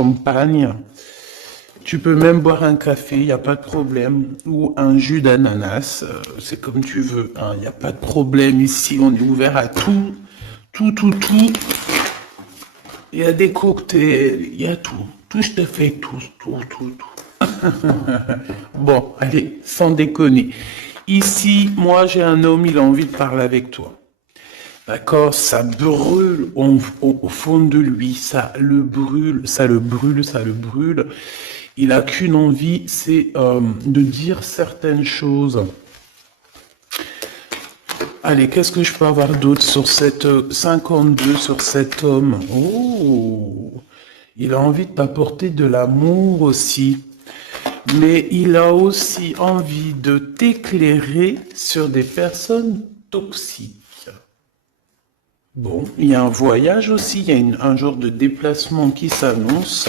champagne. Tu peux même boire un café, il n'y a pas de problème. Ou un jus d'ananas, c'est comme tu veux. Il n'y a pas de problème ici, on est ouvert à tout. Tout, tout, tout. Il y a des cocktails, il y a tout. Tout, je te fais tout, tout, tout, tout. Bon, allez, sans déconner. Ici, moi, j'ai un homme, il a envie de parler avec toi. D'accord, ça brûle au fond de lui, ça le brûle, ça le brûle, ça le brûle. Il a qu'une envie, c'est de dire certaines choses. Allez, qu'est-ce que je peux avoir d'autre sur cette 52 sur cet homme? Oh, il a envie de t'apporter de l'amour aussi. Mais il a aussi envie de t'éclairer sur des personnes toxiques. Bon, il y a un voyage aussi, il y a un genre de déplacement qui s'annonce.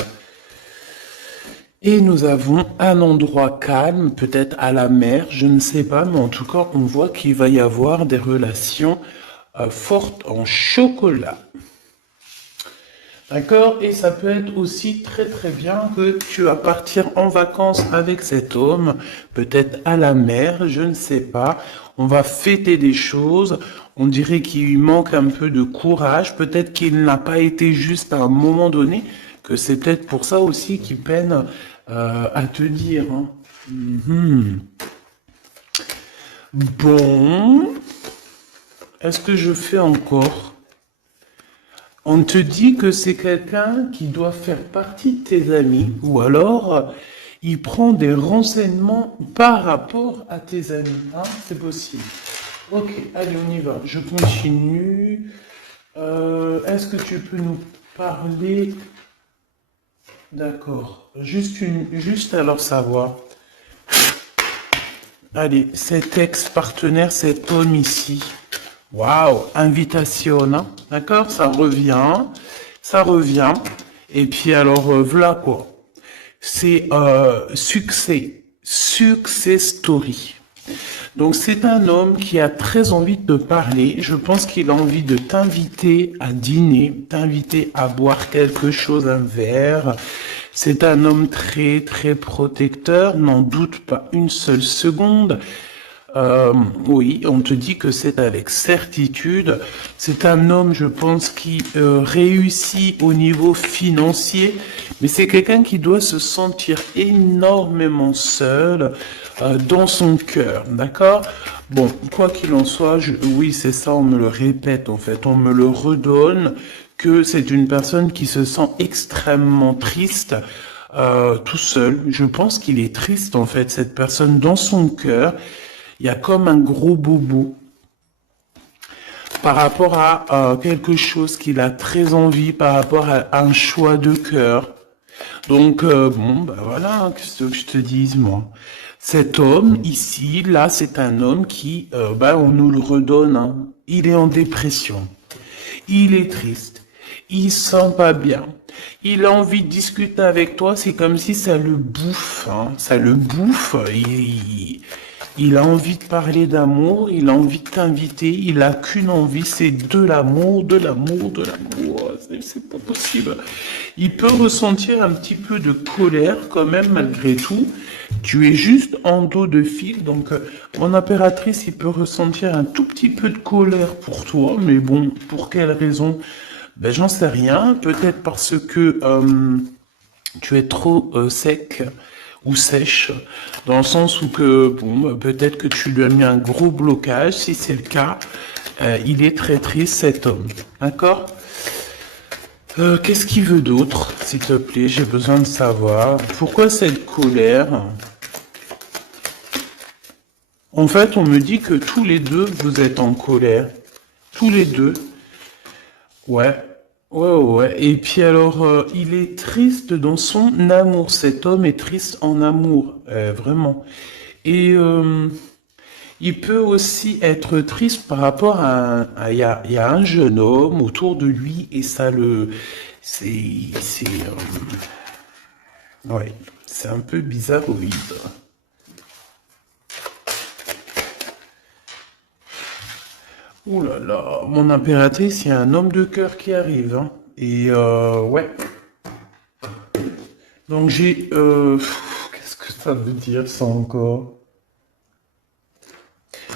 Et nous avons un endroit calme, peut-être à la mer, je ne sais pas, mais en tout cas, on voit qu'il va y avoir des relations fortes en chocolat. D'accord? Et ça peut être aussi très très bien que tu vas partir en vacances avec cet homme, peut-être à la mer, je ne sais pas. On va fêter des choses. On dirait qu'il lui manque un peu de courage. Peut-être qu'il n'a pas été juste à un moment donné, que c'est peut-être pour ça aussi qu'il peine à te dire. Hein. Bon, est-ce que je fais encore? On te dit que c'est quelqu'un qui doit faire partie de tes amis, ou alors il prend des renseignements par rapport à tes amis. Hein, c'est possible. Ok, allez, on y va. Je continue. Est-ce que tu peux nous parler? D'accord. Juste alors savoir. Allez, cet ex-partenaire, cet homme ici. Waouh, invitation, hein. D'accord, ça revient, ça revient. Et puis alors, voilà quoi. C'est success story. Donc c'est un homme qui a très envie de te parler. Je pense qu'il a envie de t'inviter à dîner, t'inviter à boire quelque chose, un verre. C'est un homme très très protecteur, n'en doute pas une seule seconde. Oui, on te dit que c'est avec certitude. C'est un homme, je pense, qui réussit au niveau financier, mais c'est quelqu'un qui doit se sentir énormément seul dans son cœur, d'accord? Bon, quoi qu'il en soit, oui, c'est ça, on me le répète en fait, on me le redonne, que c'est une personne qui se sent extrêmement triste. Tout seul. Je pense qu'il est triste en fait, cette personne dans son cœur. Il y a comme un gros bobo par rapport à quelque chose qu'il a très envie, par rapport à un choix de cœur. Donc, bon, bah voilà, qu'est-ce que je te dise, moi. Cet homme, ici, là, c'est un homme qui, bah, on nous le redonne, hein. Il est en dépression. Il est triste. Il se sent pas bien. Il a envie de discuter avec toi, c'est comme si ça le bouffe, hein. Ça le bouffe. Il a envie de parler d'amour, il a envie de t'inviter, il a qu'une envie, c'est de l'amour, de l'amour, de l'amour. C'est pas possible. Il peut ressentir un petit peu de colère quand même malgré tout. Tu es juste en dos de fil, donc mon impératrice, il peut ressentir un tout petit peu de colère pour toi, mais bon, pour quelle raison? Ben j'en sais rien. Peut-être parce que tu es trop sec ou sèche, dans le sens où que, bon, peut-être que tu lui as mis un gros blocage, si c'est le cas, il est très triste cet homme, d'accord? Qu'est-ce qu'il veut d'autre, s'il te plaît, j'ai besoin de savoir. Pourquoi cette colère? En fait, on me dit que tous les deux, vous êtes en colère. Tous les deux. Ouais. Ouais, ouais. Et puis alors, il est triste dans son amour. Cet homme est triste en amour, vraiment. Et il peut aussi être triste par rapport il y a un jeune homme autour de lui et ça le, ouais, c'est un peu bizarroïde. Ouh là là, mon impératrice, il y a un homme de cœur qui arrive, hein. Et ouais. Donc j'ai... qu'est-ce que ça veut dire ça encore?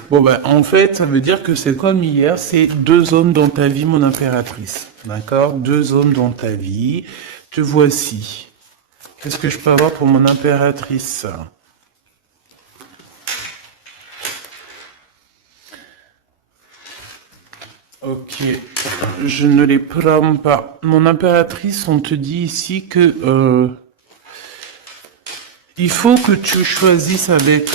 Bon ben en fait ça veut dire que c'est comme hier, c'est deux hommes dans ta vie mon impératrice. D'accord? Deux hommes dans ta vie. Te voici. Qu'est-ce que je peux avoir pour mon impératrice? Ok, je ne les prends pas. Mon impératrice, on te dit ici que il faut que tu choisisses avec...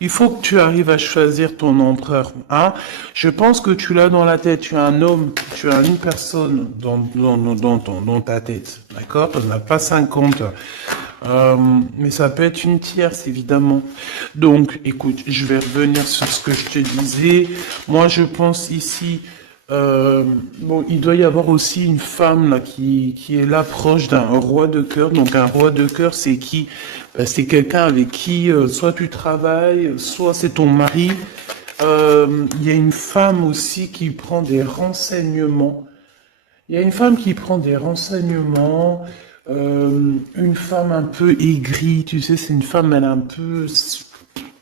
il faut que tu arrives à choisir ton empereur. Hein? Je pense que tu l'as dans la tête. Tu as un homme, tu as une personne dans ta tête. D'accord? Tu n'en as pas 50. Mais ça peut être une tierce, évidemment. Donc, écoute, je vais revenir sur ce que je te disais. Moi, je pense ici... bon, il doit y avoir aussi une femme là qui est là proche d'un roi de cœur. Donc un roi de cœur, c'est qui? C'est quelqu'un avec qui soit tu travailles, soit c'est ton mari. Il y a une femme aussi qui prend des renseignements. Il y a une femme qui prend des renseignements. Une femme un peu aigrie, tu sais, c'est une femme, elle est un peu,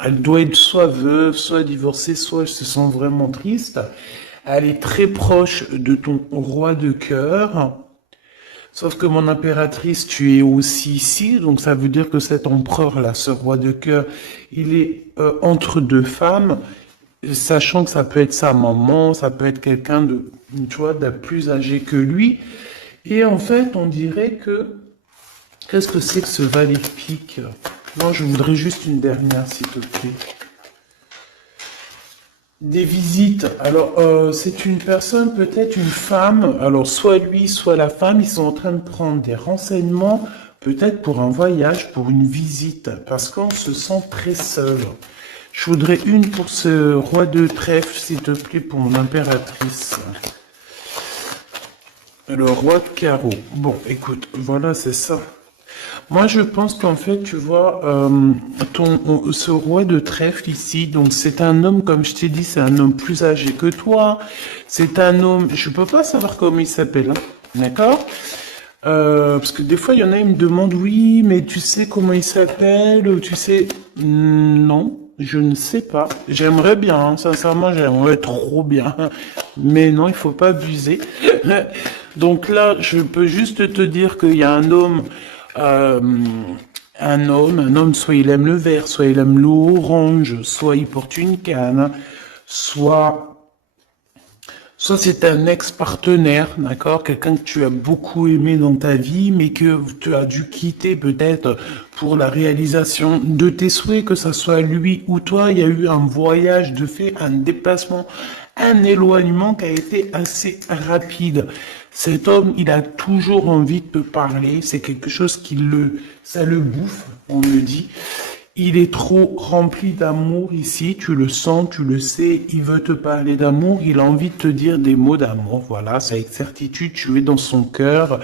elle doit être soit veuve, soit divorcée, soit elle se sent vraiment triste. Elle est très proche de ton roi de cœur. Sauf que mon impératrice, tu es aussi ici, donc ça veut dire que cet empereur-là, ce roi de cœur, il est entre deux femmes, sachant que ça peut être sa maman, ça peut être quelqu'un de, tu vois, de plus âgé que lui. Et en fait, on dirait que, qu'est-ce que c'est que ce valet de pique? Non, je voudrais juste une dernière, s'il te plaît. Des visites. Alors, c'est une personne, peut-être une femme. Alors, soit lui, soit la femme, ils sont en train de prendre des renseignements, peut-être pour un voyage, pour une visite, parce qu'on se sent très seul. Je voudrais une pour ce roi de trèfle, s'il te plaît, pour mon impératrice. Le roi de carreau. Bon, écoute, voilà, c'est ça. Moi, je pense qu'en fait, tu vois, ce roi de trèfle ici, donc c'est un homme, comme je t'ai dit, c'est un homme plus âgé que toi. C'est un homme, je peux pas savoir comment il s'appelle, hein, d'accord? Parce que des fois, il y en a, ils me demandent, oui, mais tu sais comment il s'appelle, ou tu sais, non, je ne sais pas. J'aimerais bien, hein, sincèrement, j'aimerais trop bien, mais non, il faut pas abuser. Donc là, je peux juste te dire qu'il y a euh, un homme, soit il aime le vert, soit il aime l'orange, soit il porte une canne, soit c'est un ex-partenaire, d'accord, quelqu'un que tu as beaucoup aimé dans ta vie, mais que tu as dû quitter peut-être pour la réalisation de tes souhaits, que ça soit lui ou toi, il y a eu un voyage de fait, un déplacement, un éloignement qui a été assez rapide. Cet homme, il a toujours envie de te parler, c'est quelque chose ça le bouffe, on me dit. Il est trop rempli d'amour ici, tu le sens, tu le sais, il veut te parler d'amour, il a envie de te dire des mots d'amour, voilà, c'est avec certitude, tu es dans son cœur.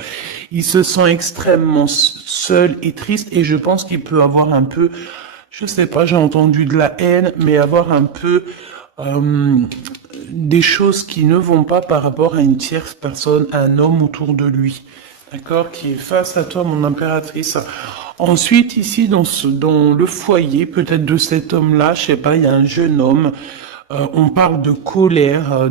Il se sent extrêmement seul et triste et je pense qu'il peut avoir un peu, je sais pas, j'ai entendu de la haine, mais avoir un peu euh, des choses qui ne vont pas par rapport à une tierce personne, à un homme autour de lui, d'accord, qui est face à toi, mon impératrice. Ensuite, ici, dans le foyer, peut-être de cet homme-là, je sais pas, il y a un jeune homme. On parle de colère,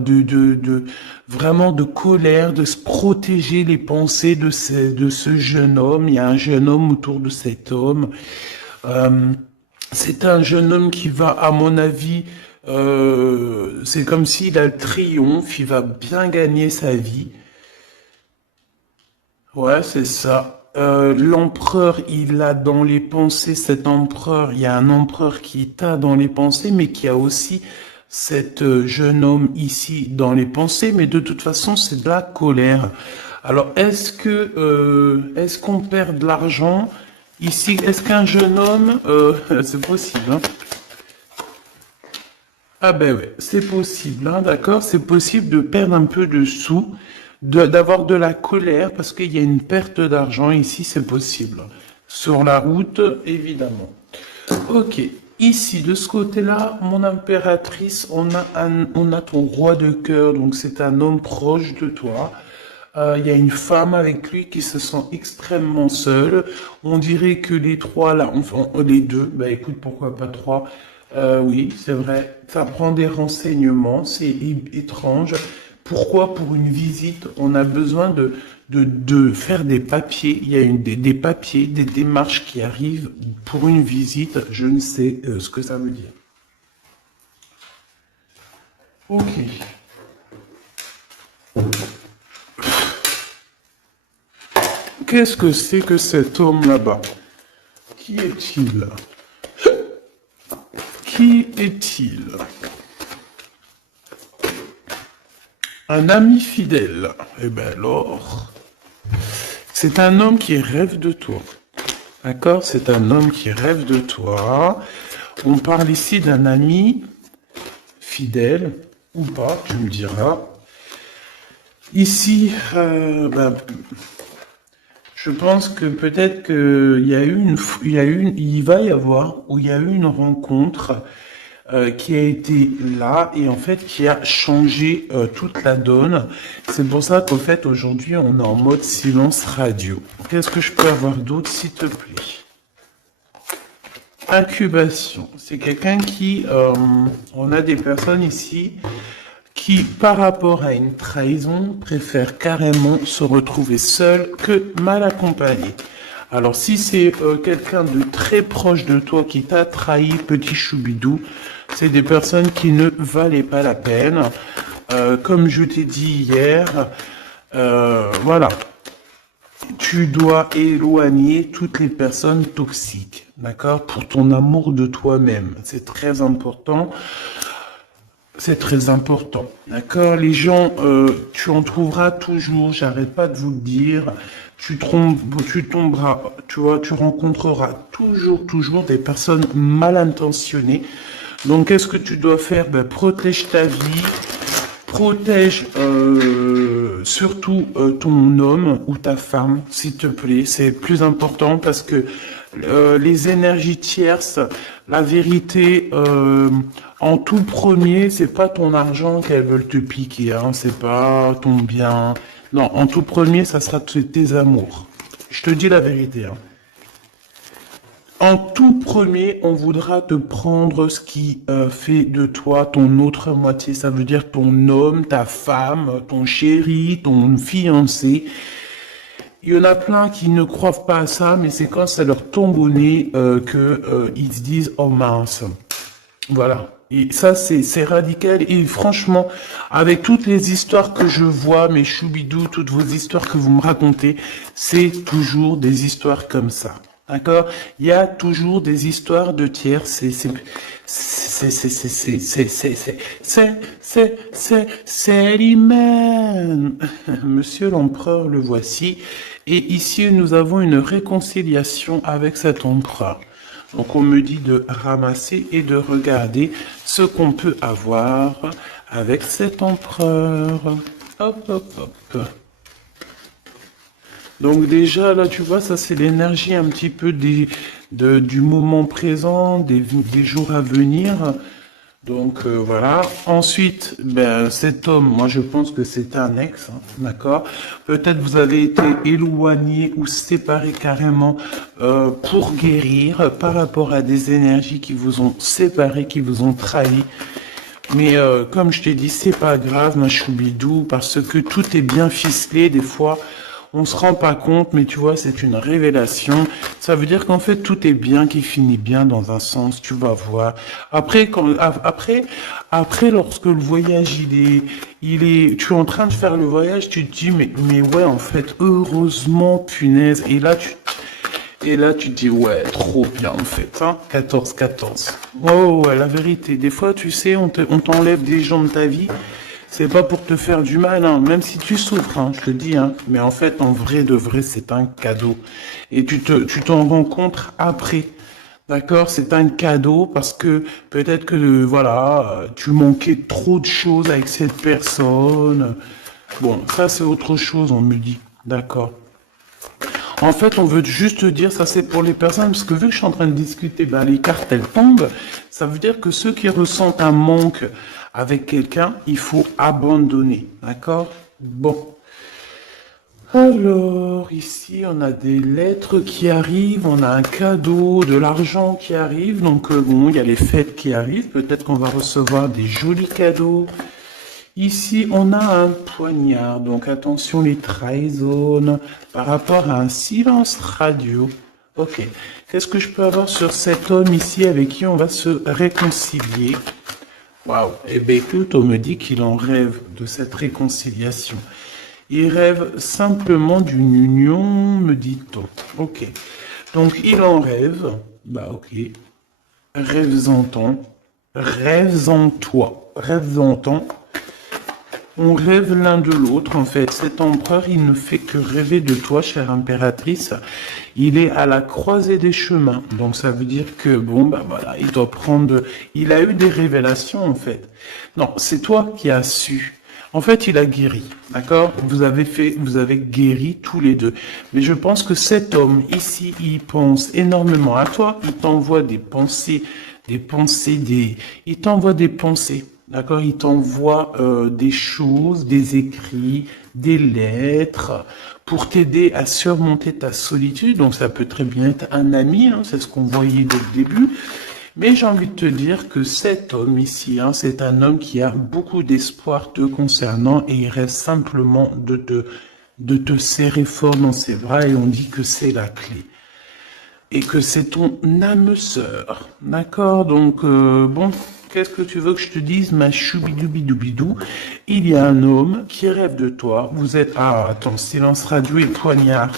vraiment de colère, de se protéger les pensées de ce jeune homme. Il y a un jeune homme autour de cet homme. Euh, c'est un jeune homme qui va, à mon avis, c'est comme s'il a le triomphe, il va bien gagner sa vie. Ouais, c'est ça. L'empereur, il a dans les pensées, cet empereur, il y a un empereur qui t'a dans les pensées, mais qui a aussi cet jeune homme ici dans les pensées, mais de toute façon, c'est de la colère. Alors, est-ce qu'on perd de l'argent ici? Est-ce qu'un jeune homme, c'est possible, hein? Ah ben ouais, c'est possible, hein, d'accord? C'est possible de perdre un peu de sous, d'avoir de la colère parce qu'il y a une perte d'argent ici, c'est possible. Sur la route, évidemment. Ok, ici, de ce côté-là, mon impératrice, on a ton roi de cœur, donc c'est un homme proche de toi. Il y a une femme avec lui qui se sent extrêmement seule. On dirait que les trois là, enfin les deux, bah écoute, pourquoi pas trois? Oui, c'est vrai. Ça prend des renseignements, c'est étrange. Pourquoi pour une visite, on a besoin de faire des papiers? Il y a des papiers, des démarches qui arrivent pour une visite. Je ne sais ce que ça veut dire. Ok. Qu'est-ce que c'est que cet homme là-bas? Qui est-il? Qui est-il? Un ami fidèle. Eh ben alors, c'est un homme qui rêve de toi. D'accord? C'est un homme qui rêve de toi. On parle ici d'un ami fidèle ou pas, tu me diras. Ici, je pense que peut-être il va y avoir, ou il y a eu une rencontre qui a été là et en fait qui a changé toute la donne. C'est pour ça qu'en fait aujourd'hui on est en mode silence radio. Qu'est-ce que je peux avoir d'autre s'il te plaît? Incubation. C'est quelqu'un qui, on a des personnes ici qui, par rapport à une trahison, préfèrent carrément se retrouver seul que mal accompagné. Alors si c'est quelqu'un de très proche de toi qui t'a trahi, petit choubidou, c'est des personnes qui ne valaient pas la peine. Comme je t'ai dit hier, voilà. Tu dois éloigner toutes les personnes toxiques, d'accord? Pour ton amour de toi-même. C'est très important. C'est très important, d'accord? Les gens, tu en trouveras toujours, j'arrête pas de vous le dire. Tu tomberas, tu vois, tu rencontreras toujours des personnes mal intentionnées. Donc, qu'est-ce que tu dois faire? Ben, protège ta vie, protège surtout ton homme ou ta femme, s'il te plaît. C'est plus important parce que les énergies tierces, la vérité, en tout premier, c'est pas ton argent qu'elles veulent te piquer, hein, c'est pas ton bien. Non, en tout premier, ça sera tes amours. Je te dis la vérité, hein. En tout premier, on voudra te prendre ce qui fait de toi ton autre moitié. Ça veut dire ton homme, ta femme, ton chéri, ton fiancé. Il y en a plein qui ne croient pas à ça, mais c'est quand ça leur tombe au nez que ils se disent oh mince. Voilà. Et ça, c'est radical. Et franchement, avec toutes les histoires que je vois, mes choubidous, toutes vos histoires que vous me racontez, c'est toujours des histoires comme ça. D'accord? Il y a toujours des histoires de tiers. C'est l'humain. Monsieur l'empereur, le voici. Et ici, nous avons une réconciliation avec cet empereur. Donc on me dit de ramasser et de regarder ce qu'on peut avoir avec cet empereur. Hop, hop, hop. Donc déjà là tu vois ça c'est l'énergie un petit peu du moment présent, des jours à venir. Donc voilà. Ensuite, ben, cet homme, moi je pense que c'est un ex, hein, d'accord? Peut-être vous avez été éloigné ou séparé carrément pour guérir par rapport à des énergies qui vous ont séparé, qui vous ont trahi. Mais comme je t'ai dit, c'est pas grave, ma choubidou, parce que tout est bien ficelé. Des fois, on se rend pas compte, mais tu vois, c'est une révélation. Ça veut dire qu'en fait, tout est bien, qui finit bien dans un sens, tu vas voir. Après, lorsque le voyage, tu es en train de faire le voyage, tu te dis, mais ouais, en fait, heureusement, punaise. Et là, tu te dis, ouais, trop bien, en fait, hein. 14-14. Oh, ouais, la vérité. Des fois, tu sais, on t'enlève des gens de ta vie. C'est pas pour te faire du mal, hein, même si tu souffres, hein, je te dis, hein. Mais en fait, en vrai de vrai, c'est un cadeau. Et tu t'en rends compte après. D'accord? C'est un cadeau parce que peut-être que, voilà, tu manquais trop de choses avec cette personne. Bon, ça, c'est autre chose, on me dit. D'accord? En fait, on veut juste dire, ça c'est pour les personnes, parce que vu que je suis en train de discuter, ben, les cartes elles tombent, ça veut dire que ceux qui ressentent un manque avec quelqu'un, il faut abandonner, d'accord? Bon. Alors, ici, on a des lettres qui arrivent, on a un cadeau, de l'argent qui arrive. Donc, bon, il y a les fêtes qui arrivent. Peut-être qu'on va recevoir des jolis cadeaux. Ici, on a un poignard. Donc, attention, les trahisons par rapport à un silence radio. Ok. Qu'est-ce que je peux avoir sur cet homme ici avec qui on va se réconcilier? Waouh. Eh bien, écoute, on me dit qu'il en rêve de cette réconciliation. Il rêve simplement d'une union, me dit-on. Ok. Donc, il en rêve. Bah, ok. Rêves-en-ton. Rêves-en-toi. Rêves-en-ton. On rêve l'un de l'autre, en fait. Cet empereur, il ne fait que rêver de toi, chère impératrice. Il est à la croisée des chemins. Donc, ça veut dire que, bon, bah voilà, il doit prendre... Il a eu des révélations, en fait. Non, c'est toi qui as su. En fait, il a guéri, d'accord? Vous avez guéri tous les deux. Mais je pense que cet homme, ici, il pense énormément à toi. Il t'envoie des pensées, il t'envoie des pensées. D'accord, il t'envoie des choses, des écrits, des lettres pour t'aider à surmonter ta solitude. Donc ça peut très bien être un ami, hein, c'est ce qu'on voyait dès le début. Mais j'ai envie de te dire que cet homme ici, hein, c'est un homme qui a beaucoup d'espoir te concernant et il reste simplement de te serrer fort dans ses bras et on dit que c'est la clé. Et que c'est ton âme sœur. D'accord? Donc, bon, qu'est-ce que tu veux que je te dise, ma choubidoubidou? Il y a un homme qui rêve de toi. Vous êtes... Ah, attends, silence radio et poignard.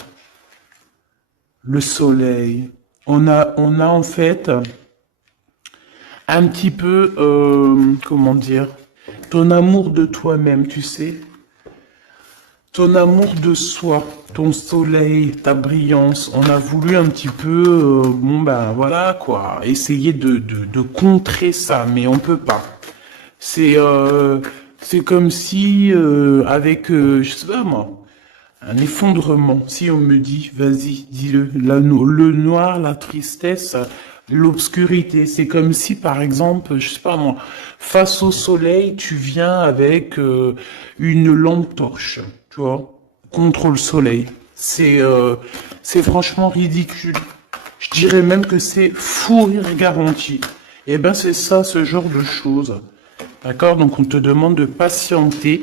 Le soleil. On a en fait un petit peu, comment dire, ton amour de toi-même, tu sais. Ton amour de soi, ton soleil, ta brillance, on a voulu un petit peu, bon ben voilà quoi, essayer de contrer ça, mais on peut pas. C'est comme si avec, je sais pas moi, un effondrement. Si on me dit, vas-y, dis-le, le noir, la tristesse, l'obscurité, c'est comme si par exemple, je sais pas moi, face au soleil, tu viens avec une lampe torche. Tu vois, contre le soleil. C'est franchement ridicule. Je dirais même que c'est fou rire garanti. Et ben c'est ça, ce genre de choses. D'accord? Donc on te demande de patienter.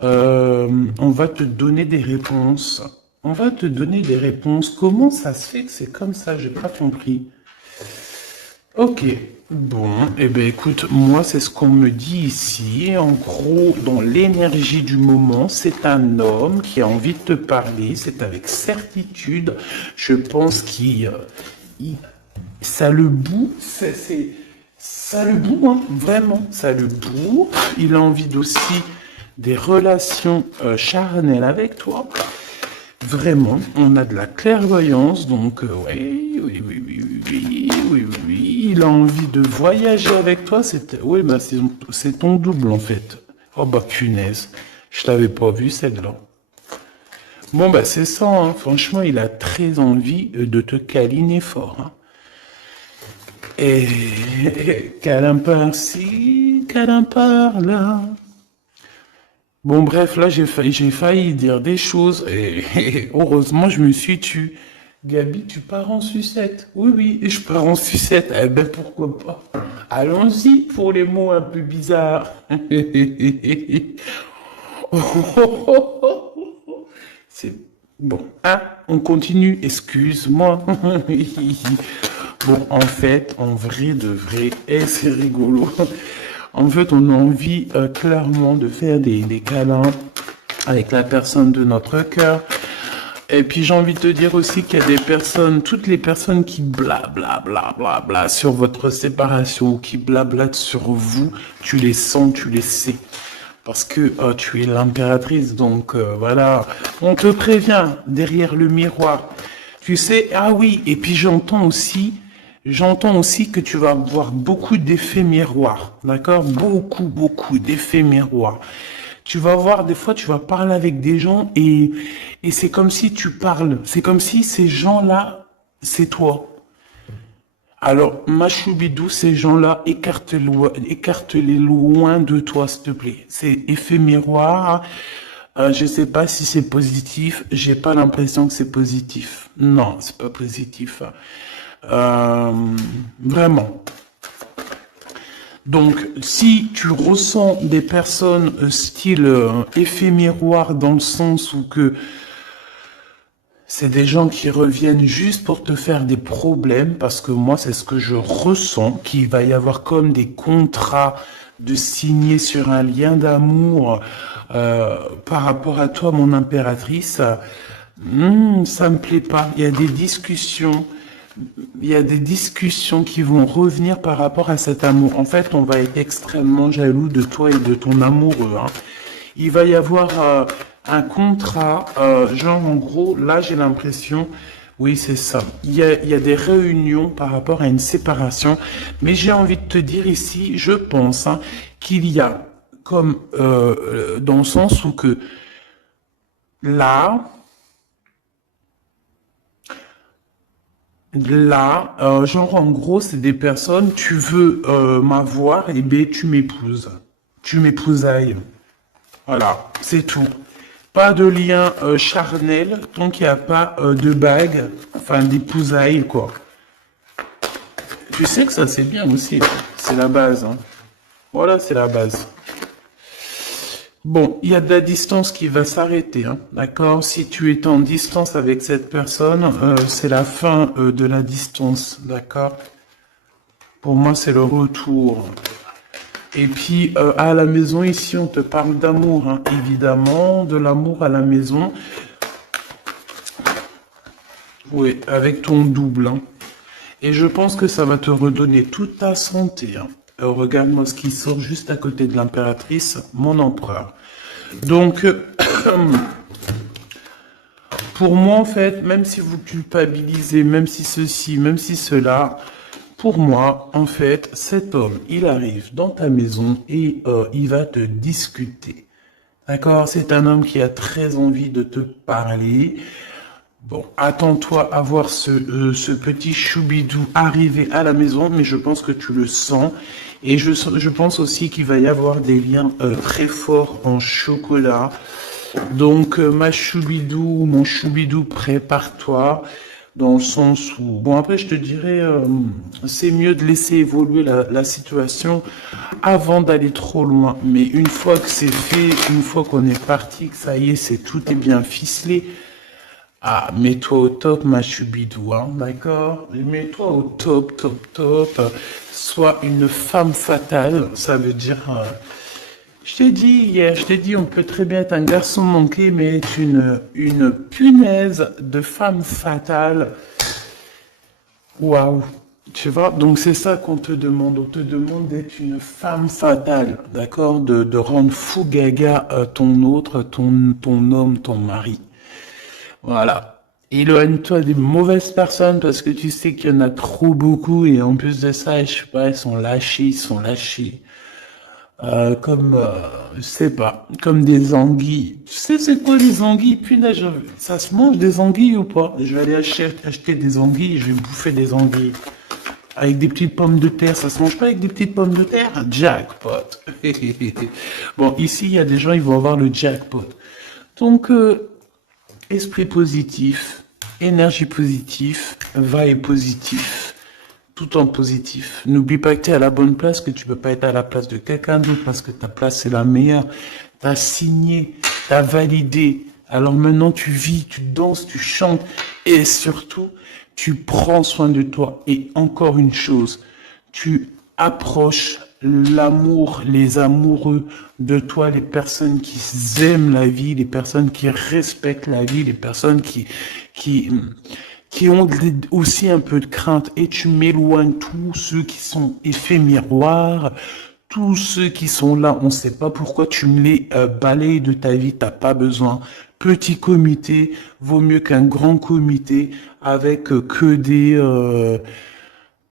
On va te donner des réponses. On va te donner des réponses. Comment ça se fait que c'est comme ça? J'ai pas compris. Ok, bon, eh bien écoute, moi c'est ce qu'on me dit ici. En gros, dans l'énergie du moment, c'est un homme qui a envie de te parler, c'est avec certitude. Je pense ça le boue, ça le boue, hein, vraiment, ça le boue. Il a envie aussi des relations charnelles avec toi. Vraiment, on a de la clairvoyance, donc oui, il a envie de voyager avec toi, oui, bah, c'est ton double en fait. Oh bah punaise, je t'avais pas vu celle-là. Bon bah c'est ça, hein. Franchement, il a très envie de te câliner fort. Hein. Et câlin par-ci, câlin par-là. Bon, bref, là, j'ai failli dire des choses et heureusement, je me suis tue. Gabi, tu pars en sucette? Oui, oui, je pars en sucette. Eh ben, pourquoi pas? Allons-y pour les mots un peu bizarres. C'est bon. Ah, on continue. Excuse-moi. Bon, en fait, en vrai de vrai, c'est rigolo. En fait, on a envie clairement de faire des câlins avec la personne de notre cœur. Et puis j'ai envie de te dire aussi qu'il y a des personnes, toutes les personnes qui bla sur votre séparation, qui blablatent sur vous, tu les sens, tu les sais. Parce que tu es l'impératrice, donc voilà, on te prévient derrière le miroir. Tu sais, ah oui, et puis j'entends aussi que tu vas avoir beaucoup d'effets miroirs, d'accord? Beaucoup d'effets miroirs. Tu vas voir, des fois, tu vas parler avec des gens et c'est comme si tu parles. C'est comme si ces gens-là, c'est toi. Alors, ma choubidou, ces gens-là, écarte-les loin de toi, s'il te plaît. C'est effet miroir. Je sais pas si c'est positif. J'ai pas l'impression que c'est positif. Non, c'est pas positif. Euh, Vraiment. Donc, si tu ressens des personnes style effet miroir dans le sens où que c'est des gens qui reviennent juste pour te faire des problèmes, parce que moi, c'est ce que je ressens, qu'il va y avoir comme des contrats de signer sur un lien d'amour par rapport à toi, mon impératrice. Ça me plaît pas. Il y a des discussions qui vont revenir par rapport à cet amour. En fait, on va être extrêmement jaloux de toi et de ton amoureux, hein. Il va y avoir un contrat, genre en gros, là j'ai l'impression, oui c'est ça, il y a des réunions par rapport à une séparation, mais j'ai envie de te dire ici, je pense hein, qu'il y a comme dans le sens où que là, genre en gros, c'est des personnes, tu veux m'avoir, et ben tu m'épouses. Tu m'épousailles. Voilà, c'est tout. Pas de lien charnel tant qu'il n'y a pas de bague, enfin d'épousailles, quoi. Tu sais que ça c'est bien aussi, c'est la base, hein. Voilà, c'est la base. Bon, il y a de la distance qui va s'arrêter, hein, d'accord? Si tu es en distance avec cette personne, c'est la fin de la distance, d'accord? Pour moi, c'est le retour. Et puis, à la maison, ici, on te parle d'amour, hein, évidemment, de l'amour à la maison. Oui, avec ton double, hein. Et je pense que ça va te redonner toute ta santé, hein. Regarde-moi ce qui sort juste à côté de l'impératrice, mon empereur. Donc, pour moi, en fait, même si vous culpabilisez, même si ceci, même si cela, pour moi, en fait, cet homme, il arrive dans ta maison et il va te discuter. D'accord? C'est un homme qui a très envie de te parler. Bon, attends-toi à voir ce petit choubidou arriver à la maison, mais je pense que tu le sens. Et je pense aussi qu'il va y avoir des liens très forts en chocolat. Donc, ma choubidou, mon choubidou, prépare-toi. Dans le sens où... Bon, après, je te dirais, c'est mieux de laisser évoluer la situation avant d'aller trop loin. Mais une fois que c'est fait, une fois qu'on est parti, que ça y est, tout est bien ficelé, ah, mets-toi au top, ma chubidou, hein, d'accord? Mets-toi au top, top, top. Sois une femme fatale, ça veut dire... je t'ai dit hier, je t'ai dit, on peut très bien être un garçon manqué, mais être une punaise de femme fatale. Waouh! Tu vois, donc c'est ça qu'on te demande. On te demande d'être une femme fatale, d'accord? De rendre fou gaga ton autre, ton homme, ton mari. Voilà. Éloigne-toi des mauvaises personnes parce que tu sais qu'il y en a trop beaucoup et en plus de ça, je sais pas, ils sont lâchés. Comme, je sais pas, comme des anguilles. Tu sais c'est quoi les anguilles? Punaise, ça se mange des anguilles ou pas? Je vais aller acheter des anguilles, je vais bouffer des anguilles. Avec des petites pommes de terre, ça se mange pas avec des petites pommes de terre? Jackpot. Bon, ici, il y a des gens, ils vont avoir le jackpot. Donc, esprit positif, énergie positive, vibe positif, tout en positif. N'oublie pas que tu es à la bonne place, que tu peux pas être à la place de quelqu'un d'autre parce que ta place c'est la meilleure. Tu as signé, tu as validé. Alors maintenant tu vis, tu danses, tu chantes et surtout tu prends soin de toi. Et encore une chose, tu approches l'amour, les amoureux de toi, les personnes qui aiment la vie, les personnes qui respectent la vie, les personnes qui, qui ont aussi un peu de crainte. Et tu m'éloignes tous ceux qui sont effets miroirs, tous ceux qui sont là, on ne sait pas pourquoi tu me les balayes de ta vie, t'as pas besoin. Petit comité vaut mieux qu'un grand comité avec que des